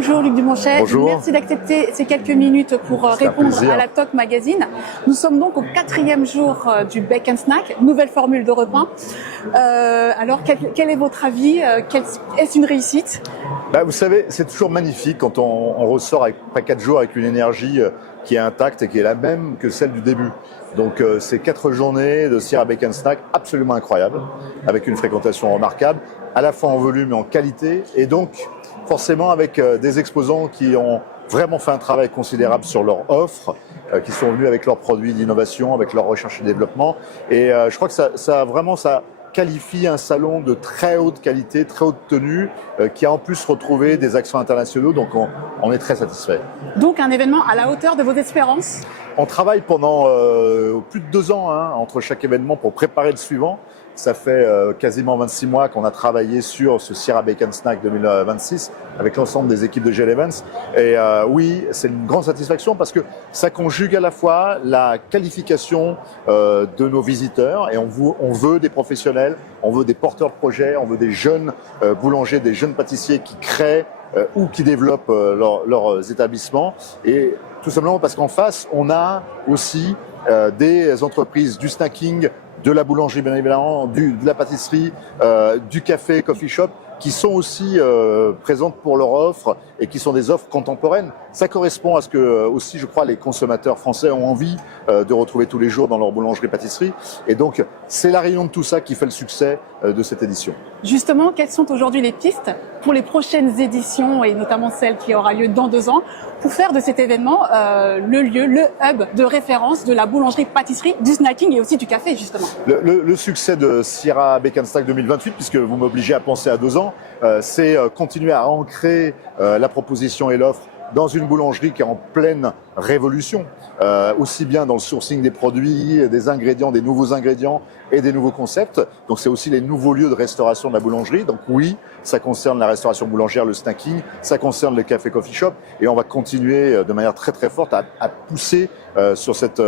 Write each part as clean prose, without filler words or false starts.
Bonjour Luc Dumonchet, Bonjour. Merci d'accepter ces quelques minutes pour répondre à la Talk Magazine. Nous sommes donc au 4e jour du Bake & Snack, nouvelle formule de repas. Alors quel est votre avis? Est-ce une réussite? Vous savez, c'est toujours magnifique quand on ressort après 4 jours avec une énergie qui est intacte et qui est la même que celle du début. Donc c'est 4 journées de Sierra Bake & Snack absolument incroyables, avec une fréquentation remarquable, à la fois en volume et en qualité, et donc forcément avec des exposants qui ont vraiment fait un travail considérable sur leur offre, qui sont venus avec leurs produits d'innovation, avec leur recherche et développement. Et je crois que ça qualifie un salon de très haute qualité, très haute tenue, qui a en plus retrouvé des accents internationaux, donc on est très satisfait. Donc un événement à la hauteur de vos espérances? On travaille pendant plus de 2 ans entre chaque événement pour préparer le suivant. Ça fait quasiment 26 mois qu'on a travaillé sur ce Sierra Bake & Snack 2026 avec l'ensemble des équipes de GL Events. Et oui, c'est une grande satisfaction parce que ça conjugue à la fois la qualification de nos visiteurs, et on veut des professionnels, on veut des porteurs de projets, on veut des jeunes boulangers, des jeunes pâtissiers qui créent ou qui développent leurs établissements, et tout simplement parce qu'en face, on a aussi des entreprises du snacking, de la boulangerie bien évidemment, de la pâtisserie, du café, coffee shop, qui sont aussi présentes pour leur offre et qui sont des offres contemporaines. Ça correspond à ce que aussi, je crois, les consommateurs français ont envie de retrouver tous les jours dans leur boulangerie-pâtisserie. Et donc, c'est la réunion de tout ça qui fait le succès de cette édition. Justement, quelles sont aujourd'hui les pistes pour les prochaines éditions, et notamment celle qui aura lieu dans 2 ans, pour faire de cet événement le lieu, le hub de référence de la boulangerie-pâtisserie, du snacking et aussi du café, justement? Le succès de Sierra Bake & Snack 2028, puisque vous m'obligez à penser à 2 ans, c'est continuer à ancrer la proposition et l'offre dans une boulangerie qui est en pleine révolution, aussi bien dans le sourcing des produits, des ingrédients, des nouveaux ingrédients et des nouveaux concepts. Donc c'est aussi les nouveaux lieux de restauration de la boulangerie. Donc oui, ça concerne la restauration boulangère, le snacking, ça concerne le café coffee shop, et on va continuer de manière très très forte à pousser sur cette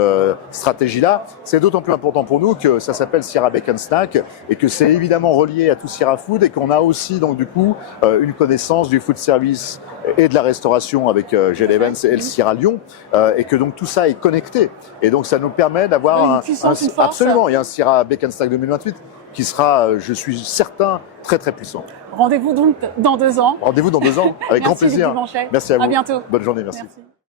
stratégie-là. C'est d'autant plus important pour nous que ça s'appelle Sierra Bake & Snack et que c'est évidemment relié à tout Sierra Food, et qu'on a aussi donc du coup une connaissance du food service et de la restauration avec GL Events et le Sierra Lyon, et que donc tout ça est connecté, et donc ça nous permet d'avoir absolument, il y a un Sierra Bake & Snack 2028 qui sera, je suis certain, très très puissant. Rendez-vous donc dans 2 ans. Rendez-vous dans 2 ans, avec grand plaisir. Luc Dumonchet. Merci à vous. À bientôt. Bonne journée, merci.